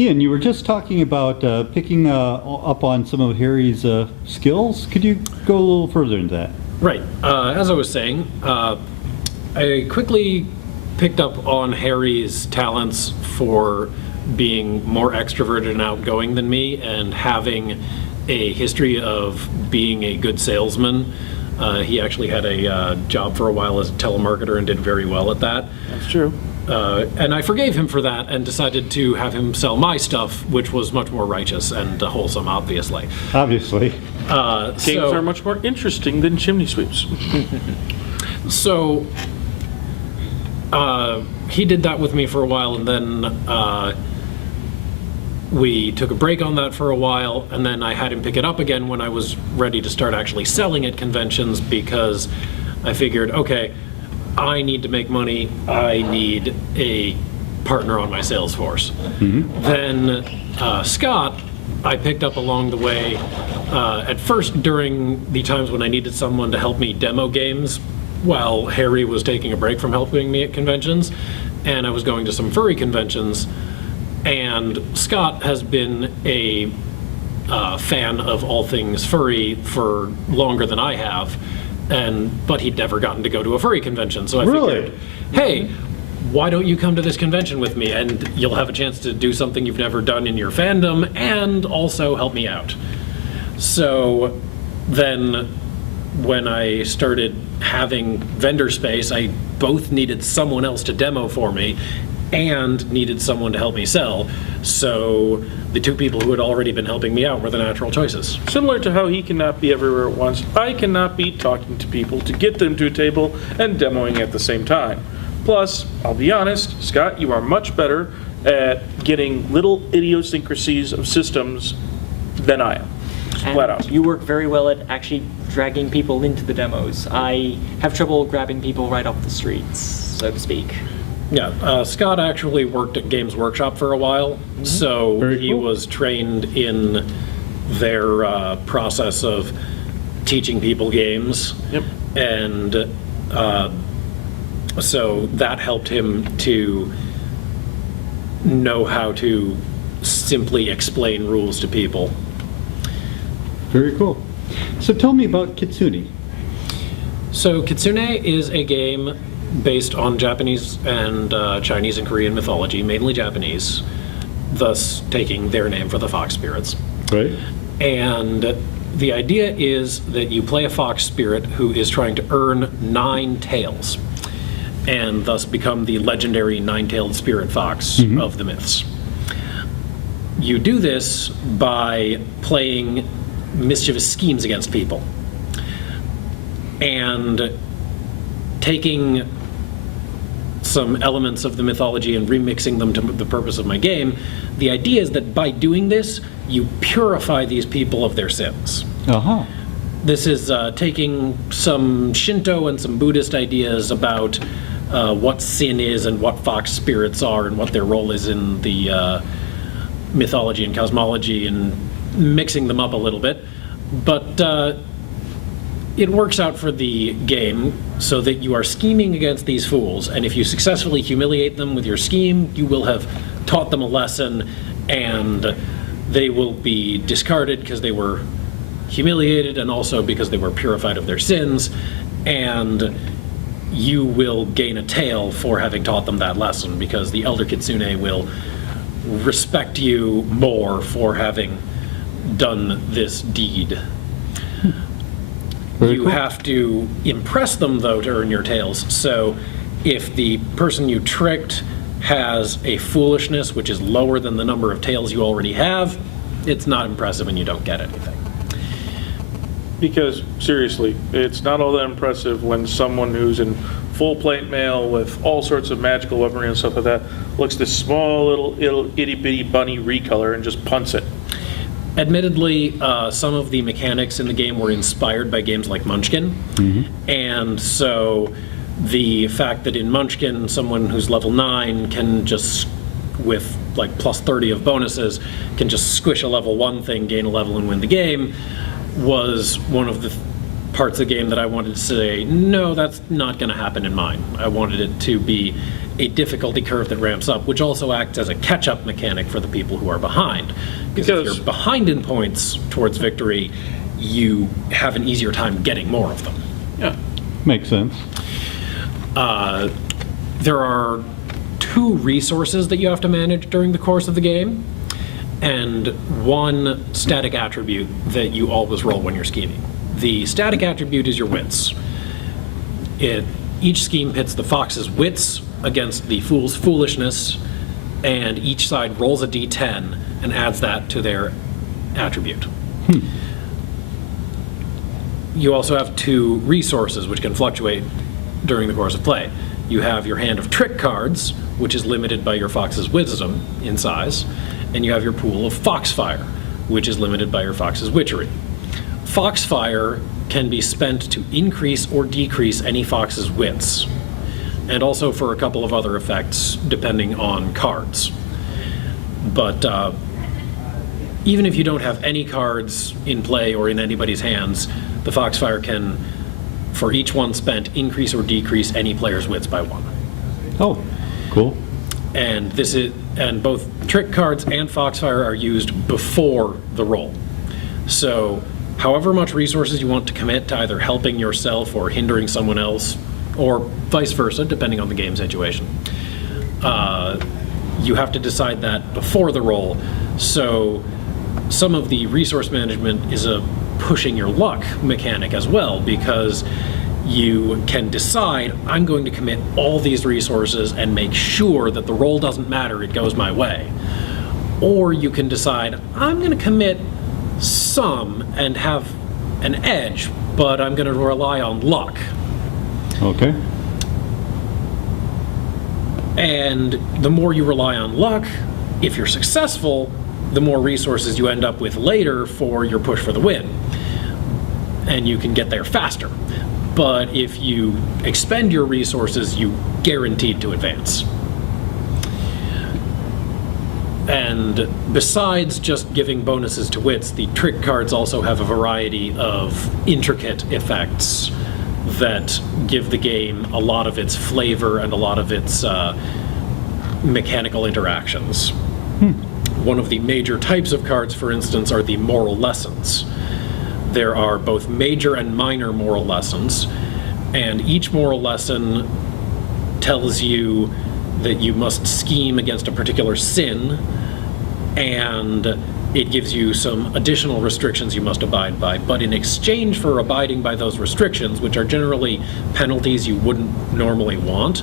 Ian, you were just talking about picking up on some of Harry's skills. Could you go a little further into that? Right. As I was saying, I quickly picked up on Harry's talents for being more extroverted and outgoing than me and having a history of being a good salesman. He actually had a job for a while as a telemarketer and did very well at that. That's true. And I forgave him for that and decided to have him sell my stuff, which was much more righteous and wholesome, obviously. Obviously. Games are much more interesting than chimney sweeps. So he did that with me for a while, and then we took a break on that for a while, and then I had him pick it up again when I was ready to start actually selling at conventions, because I figured, okay, I need to make money, I need a partner on my sales force. Mm-hmm. Then Scott, I picked up along the way, at first during the times when I needed someone to help me demo games while Harry was taking a break from helping me at conventions, and I was going to some furry conventions, and Scott has been a fan of all things furry for longer than I have, but he'd never gotten to go to a furry convention, so I figured, hey, why don't you come to this convention with me, and you'll have a chance to do something you've never done in your fandom, and also help me out. So then when I started having vendor space, I both needed someone else to demo for me and needed someone to help me sell. So the two people who had already been helping me out were the natural choices. Similar to how he cannot be everywhere at once, I cannot be talking to people to get them to a table and demoing at the same time. Plus, I'll be honest, Scott, you are much better at getting little idiosyncrasies of systems than I am. Flat out. You work very well at actually dragging people into the demos. I have trouble grabbing people right off the streets, so to speak. Yeah, Scott actually worked at Games Workshop for a while, so he was trained in their process of teaching people games. Yep. And so that helped him to know how to simply explain rules to people. Very cool. So tell me about Kitsune. So Kitsune is a game based on Japanese and Chinese and Korean mythology, mainly Japanese, thus taking their name for the fox spirits. Right. And the idea is that you play a fox spirit who is trying to earn 9 tails, and thus become the legendary 9-tailed spirit fox of the myths. You do this by playing mischievous schemes against people and taking some elements of the mythology and remixing them to the purpose of my game. The idea is that by doing this, you purify these people of their sins. Uh-huh. This is taking some Shinto and some Buddhist ideas about what sin is and what fox spirits are and what their role is in the mythology and cosmology, and mixing them up a little bit. But it works out for the game so that you are scheming against these fools, and if you successfully humiliate them with your scheme, you will have taught them a lesson, and they will be discarded because they were humiliated and also because they were purified of their sins, and you will gain a tail for having taught them that lesson, because the Elder Kitsune will respect you more for having done this deed. You have to impress them, though, to earn your tails. So if the person you tricked has a foolishness which is lower than the number of tails you already have, it's not impressive and you don't get anything. Because, seriously, it's not all that impressive when someone who's in full plate mail with all sorts of magical weaponry and stuff like that looks this small little itty-bitty bunny recolor and just punts it. Admittedly, some of the mechanics in the game were inspired by games like Munchkin, and so the fact that in Munchkin someone who's level 9 can just, with like plus 30 of bonuses, can just squish a level 1 thing, gain a level, and win the game, was one of the parts of the game that I wanted to say, no, that's not going to happen in mine. I wanted it to be a difficulty curve that ramps up, which also acts as a catch-up mechanic for the people who are behind. Because if you're behind in points towards victory, you have an easier time getting more of them. Yeah. Makes sense. There are 2 resources that you have to manage during the course of the game, and 1 static attribute that you always roll when you're scheming. The static attribute is your wits. Each scheme pits the fox's wits against the fool's foolishness, and each side rolls a d10 and adds that to their attribute. You also have 2 resources which can fluctuate during the course of play. You have your hand of trick cards, which is limited by your fox's wisdom in size, and you have your pool of foxfire, which is limited by your fox's witchery. Foxfire can be spent to increase or decrease any fox's wits, and also for a couple of other effects depending on cards. But even if you don't have any cards in play or in anybody's hands, the Foxfire can, for each one spent, increase or decrease any player's wits by 1. Oh, cool. And both trick cards and Foxfire are used before the roll. So however much resources you want to commit to either helping yourself or hindering someone else, or vice versa, depending on the game situation, you have to decide that before the roll. So some of the resource management is a pushing your luck mechanic as well, because you can decide, I'm going to commit all these resources and make sure that the roll doesn't matter, it goes my way. Or you can decide, I'm going to commit some and have an edge, but I'm going to rely on luck. Okay. And the more you rely on luck, if you're successful, the more resources you end up with later for your push for the win. And you can get there faster. But if you expend your resources, you guaranteed to advance. And besides just giving bonuses to wits, the trick cards also have a variety of intricate effects that give the game a lot of its flavor and a lot of its mechanical interactions. One of the major types of cards, for instance, are the moral lessons. There are both major and minor moral lessons, and each moral lesson tells you that you must scheme against a particular sin, and it gives you some additional restrictions you must abide by. But in exchange for abiding by those restrictions, which are generally penalties you wouldn't normally want,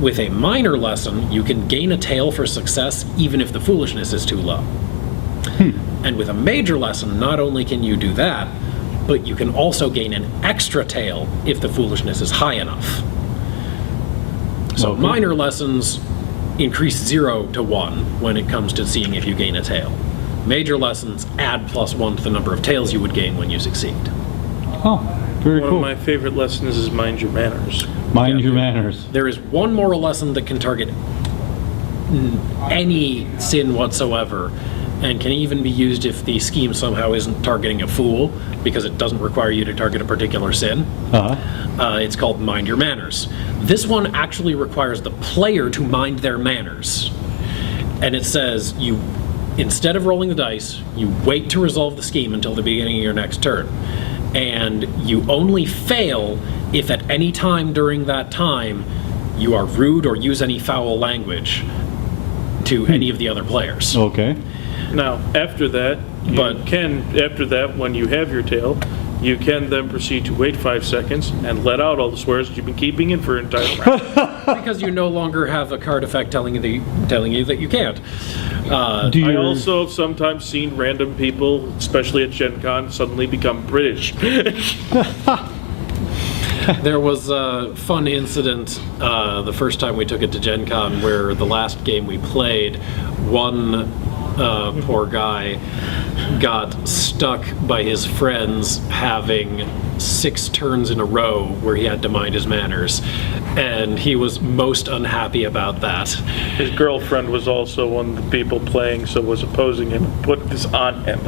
with a minor lesson, you can gain a tail for success even if the foolishness is too low. And with a major lesson, not only can you do that, but you can also gain an extra tail if the foolishness is high enough. So minor lessons increase 0 to 1 when it comes to seeing if you gain a tail. Major lessons add +1 to the number of tails you would gain when you succeed. Oh, very One cool. of my favorite lessons is mind your manners. Mind your manners. There is one moral lesson that can target any sin whatsoever, and can even be used if the scheme somehow isn't targeting a fool, because it doesn't require you to target a particular sin. It's called Mind Your Manners. This one actually requires the player to mind their manners. And it says, instead of rolling the dice, you wait to resolve the scheme until the beginning of your next turn. And you only fail if at any time during that time you are rude or use any foul language to any of the other players. Okay. Now, after that, when you have your tail, you can then proceed to wait 5 seconds and let out all the swears that you've been keeping in for an entire round. Because you no longer have a card effect telling you that you can't. I also have sometimes seen random people, especially at Gen Con, suddenly become British. There was a fun incident the first time we took it to Gen Con, where the last game we played, one poor guy got stuck by his friends having 6 turns in a row where he had to mind his manners, and he was most unhappy about that. His girlfriend was also one of the people playing, so was opposing him and put this on him.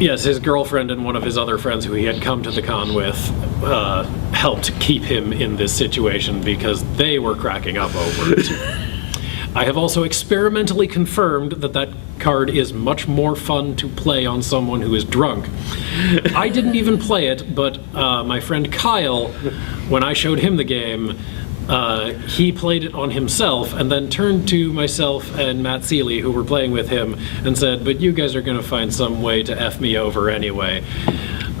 Yes, his girlfriend and one of his other friends who he had come to the con with helped keep him in this situation because they were cracking up over it. I have also experimentally confirmed that that card is much more fun to play on someone who is drunk. I didn't even play it, but my friend Kyle, when I showed him the game, he played it on himself and then turned to myself and Matt Seeley, who were playing with him, and said, "But you guys are going to find some way to F me over anyway."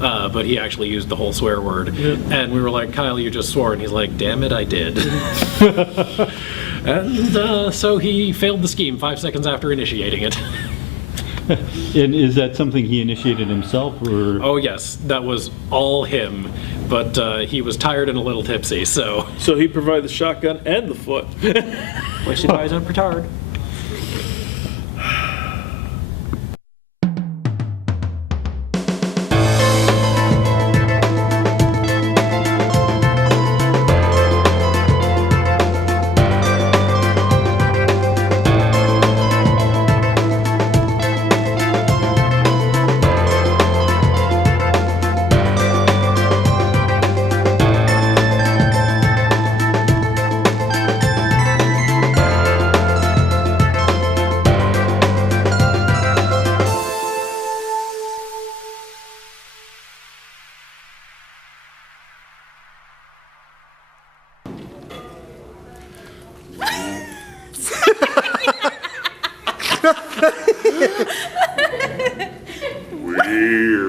But he actually used the whole swear word. And we were like, "Kyle, you just swore." And he's like, "Damn it, I did." And so he failed the scheme 5 seconds after initiating it. And is that something he initiated himself, or? Oh yes, that was all him. But he was tired and a little tipsy, so... So he provided the shotgun and the foot. Wasted by his own petard. Weird.